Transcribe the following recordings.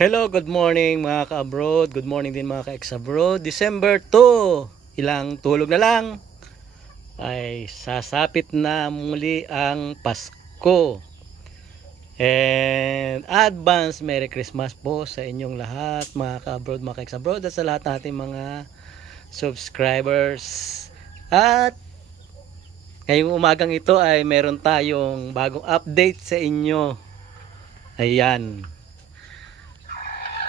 Hello, good morning mga ka-abroad. Good morning din mga ka-ex-abroad. December 2, ilang tulog na lang ay sasapit na muli ang Pasko. And advance Merry Christmas po sa inyong lahat mga ka-abroad, mga ka-ex-abroad, at sa lahat nating mga subscribers. At ngayong umagang ito ay meron tayong bagong update sa inyo. Ayan.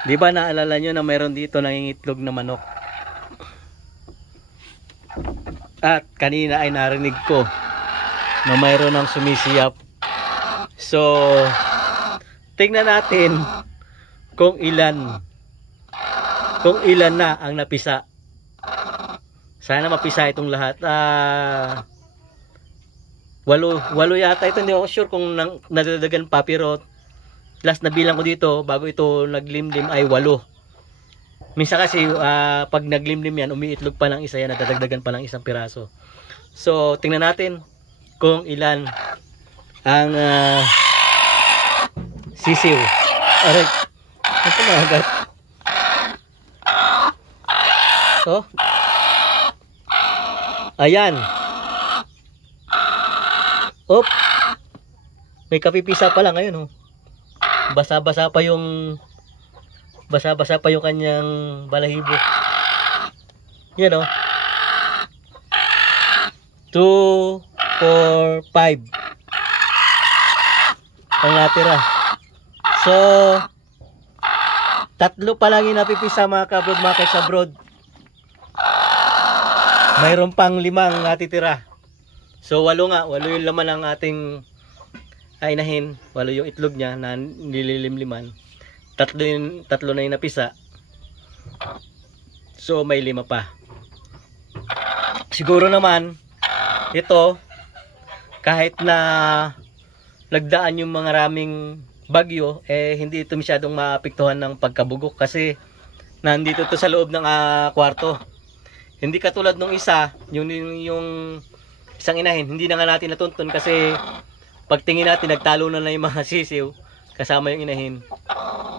Di ba naalala nyo na meron dito nangingitlog na manok? At kanina ay narinig ko na mayroon ng sumisiyap. So, tingnan natin kung ilan na ang napisa. Sana mapisa itong lahat. Walo yata ito. Hindi ako sure kung nadadagan pa, pero last na bilang ko dito bago ito naglimlim ay 8. Minsan kasi pag naglimlim yan, umiitlog pa ng isa yan, nadadagdagan pa ng isang piraso. So tingnan natin kung ilan ang sisiw. Aray, ito na agad. So ayan. Op, may kapipisa pa lang ngayon, oh. Basa-basa pa yung kanyang balahibo. Yan, oh. 2, 4, 5 ang natira. So 3 pa lang yung napipisa mga ka-abroad, mga ka-ex-abroad. Mayroon pang 5 natitira. So 8 yung laman ng ating inahin, 8 yung itlog niya na nililimliman. 3 na yung napisa. So may 5 pa. Siguro naman ito, kahit na nagdaan yung mga raming bagyo, hindi ito masyadong maapektuhan ng pagkabugok kasi nandito to sa loob ng kwarto. Hindi katulad nung isa, yung isang inahin, hindi na nga natin natuntun kasi pagtingin natin, nagtalo na yung mga sisiw kasama yung inahin,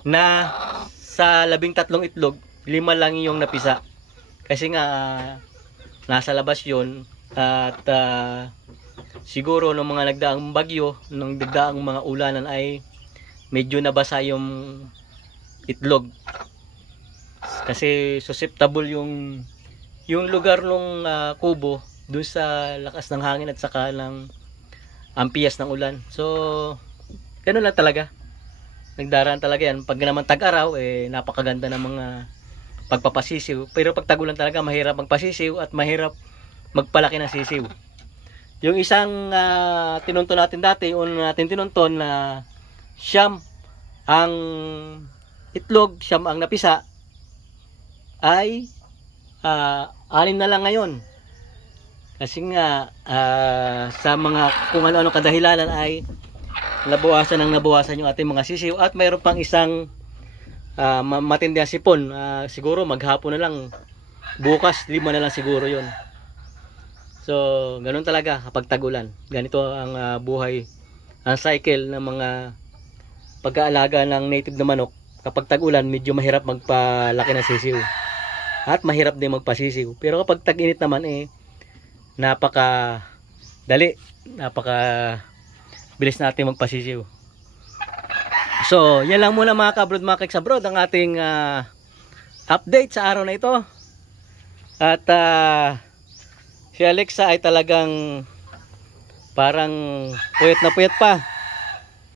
na sa 13 itlog, 5 lang yung napisa. Kasi nga nasa labas yun. At siguro nung mga nagdaang bagyo, nung nagdaang mga ulanan ay medyo nabasa yung itlog. Kasi susceptible yung lugar ng kubo dun sa lakas ng hangin at saka ng ampiyas ng ulan. So ganun lang talaga, nagdaraan talaga yan. Pag naman tag-araw, napakaganda ng mga pagpapasisiw. Pero pag tagulan talaga, mahirap magpasisiw at mahirap magpalaki ng sisiw. Yung isang tinunton natin dati, una natin tinunton na siyam ang itlog, siyam ang napisa, ay 6 na lang ngayon. Kasi nga sa mga kung ano-ano kadahilanan ay nabawasan yung ating mga sisiw. At mayroon pang isang matinding sipon. Siguro maghapon na lang, bukas 5 na lang siguro yon. So ganun talaga kapag tagulan. Ganito ang buhay, ang cycle ng mga pag-aalaga ng native na manok. Kapag tagulan, medyo mahirap magpalaki ng sisiw at mahirap din magpasisiw. Pero kapag tag-init naman, napaka bilis natin magpasisiw. So yan lang muna mga ka-abroad, mga ka-ex-abroad, ang ating update sa araw na ito. At si Alexa ay talagang parang puyat na puyat pa.